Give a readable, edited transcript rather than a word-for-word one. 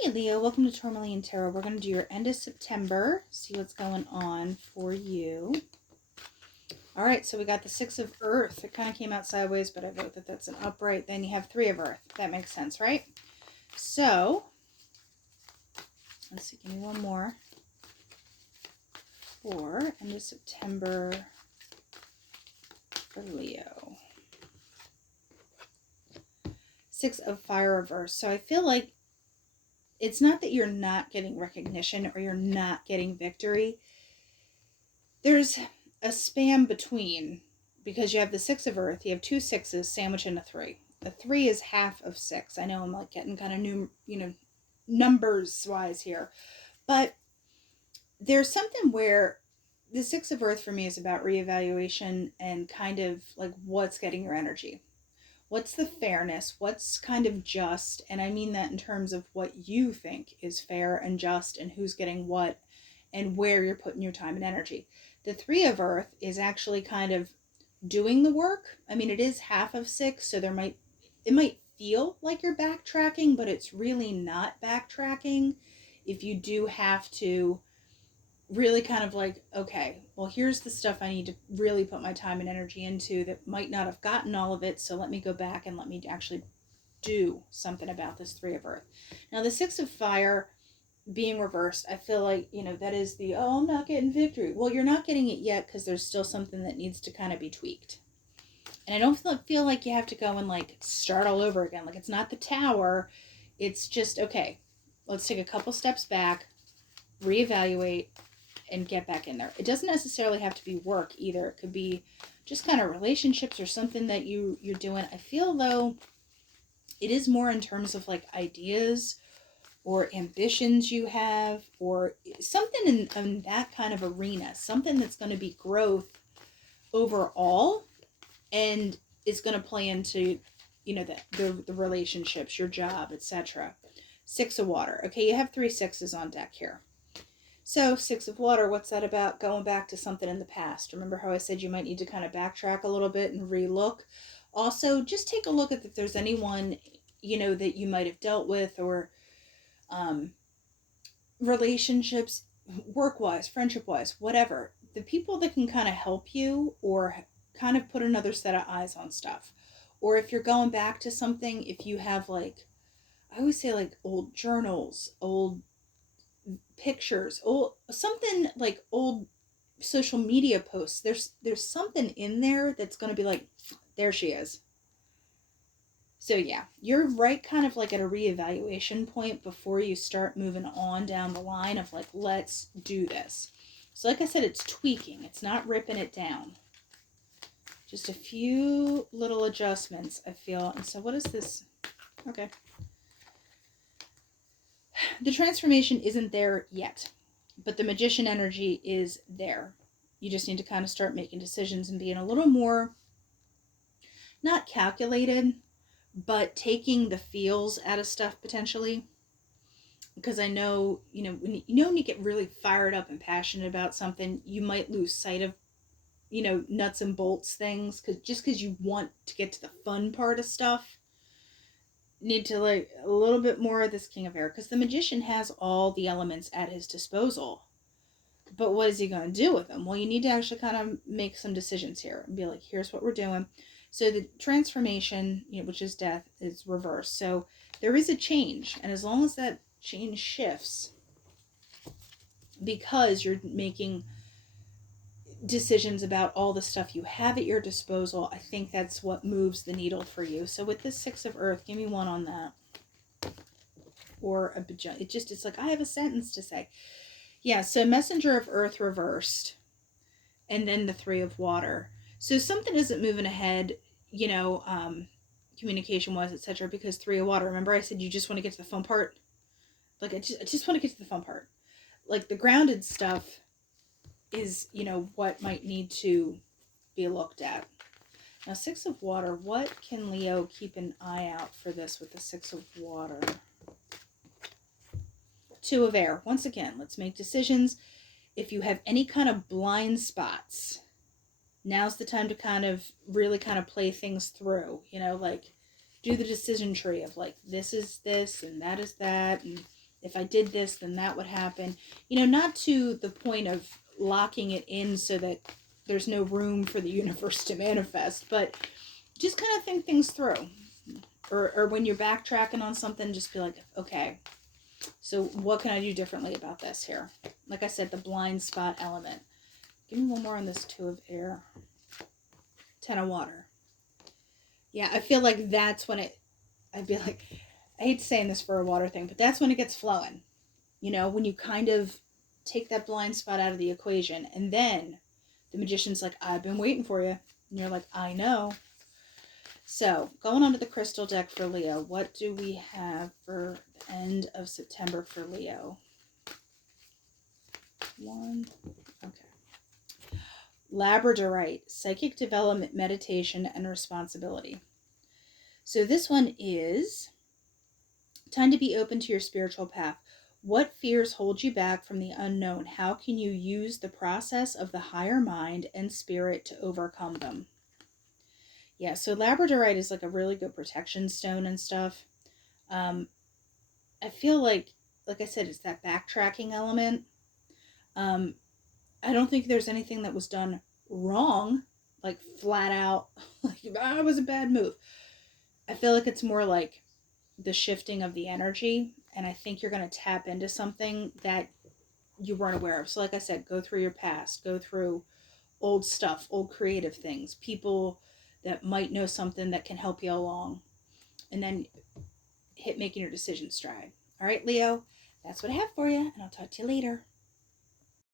Hey Leo, welcome to Tourmaline Tarot. We're going to do your end of September, see what's going on for you. All right, so we got the Six of Earth. It kind of came out sideways, but I vote that that's an upright. Then you have Three of Earth. That makes sense, right? So, let's see, give me one more. For end of September for Leo. Six of Fire reverse. So I feel like it's not that you're not getting recognition or you're not getting victory. There's a span between, because you have the Six of Earth, you have two sixes sandwiched in a three. A three is half of six. I know I'm like getting kind of new, numbers wise here, but there's something where the Six of Earth for me is about reevaluation and kind of like what's getting your energy. What's the fairness? What's kind of just? And I mean that in terms of what you think is fair and just and who's getting what and where you're putting your time and energy. The Three of Earth is actually kind of doing the work. I mean, it is half of six, so it might feel like you're backtracking, but it's really not backtracking if you do have to really kind of like, okay, well, here's the stuff I need to really put my time and energy into that might not have gotten all of it, so let me go back and let me actually do something about this Three of Earth. Now, the Six of Fire being reversed, I feel like, that is I'm not getting victory. Well, you're not getting it yet because there's still something that needs to kind of be tweaked. And I don't feel like you have to go and like start all over again. Like it's not the tower. It's just, okay, let's take a couple steps back, reevaluate, and get back in there. It doesn't necessarily have to be work either. It could be just kind of relationships or something that you're doing. I feel though it is more in terms of like ideas or ambitions you have or something in that kind of arena, something that's going to be growth overall and is going to play into the relationships, your job, etc. Six of Water. Okay, you have three sixes on deck here. So, Six of Water, what's that about? Going back to something in the past. Remember how I said you might need to kind of backtrack a little bit and relook? Also, just take a look at if there's anyone, that you might have dealt with or relationships, work-wise, friendship-wise, whatever. The people that can kind of help you or kind of put another set of eyes on stuff. Or if you're going back to something, if you have like, I always say like old journals, old pictures, old something like old social media posts. There's something in there that's going to be like, there she is. So yeah, you're right kind of like at a reevaluation point before you start moving on down the line of like, let's do this. So like I said, it's tweaking. It's not ripping it down. Just a few little adjustments, I feel. And so what is this? Okay. The transformation isn't there yet, but the magician energy is there. You just need to kind of start making decisions and being a little more, not calculated, but taking the feels out of stuff potentially. Because I know, when you get really fired up and passionate about something, you might lose sight of, nuts and bolts things because you want to get to the fun part of stuff. Need to like a little bit more of this King of Air because the magician has all the elements at his disposal. But what is he going to do with them? Well, you need to actually kind of make some decisions here and be like, here's what we're doing. So the transformation, which is death, is reversed. So there is a change. And as long as that change shifts, because you're making decisions about all the stuff you have at your disposal, I think that's what moves the needle for you. So with this Six of Earth, give me one on that. Or it's like I have a sentence to say. Yeah, so Messenger of Earth reversed, and then the Three of Water. So something isn't moving ahead, communication wise, etc. Because Three of Water. Remember, I said you just want to get to the fun part. Like I just want to get to the fun part. Like the grounded stuff is, what might need to be looked at. Now, Six of Water. What can Leo keep an eye out for this with the Six of Water? Two of Air. Once again, let's make decisions. If you have any kind of blind spots, now's the time to kind of really kind of play things through, like do the decision tree of like, this is this and that is that. And if I did this, then that would happen. You know, not to the point of locking it in so that there's no room for the universe to manifest, but just kind of think things through. Or when you're backtracking on something, just be like, okay, so what can I do differently about this here? Like I said, the blind spot element. Give me one more on this 2 of air. 10 of water. Yeah, I feel like that's when I'd be like, I hate saying this for a water thing, but that's when it gets flowing. You know, when you kind of take that blind spot out of the equation, and then the magician's like, I've been waiting for you. And you're like, I know. So, going on to the crystal deck for Leo, what do we have for the end of September for Leo? 1. Okay. Labradorite, psychic development, meditation, and responsibility. So this one is time to be open to your spiritual path. What fears hold you back from the unknown? How can you use the process of the higher mind and spirit to overcome them? Yeah, so Labradorite is like a really good protection stone and stuff. I feel like I said, it's that backtracking element. I don't think there's anything that was done wrong, like flat out, like, it was a bad move. I feel like it's more like the shifting of the energy, and I think you're going to tap into something that you weren't aware of. So like I said, go through your past, go through old stuff, old creative things, people that might know something that can help you along, and then hit making your decision stride. All right, Leo, that's what I have for you, and I'll talk to you later.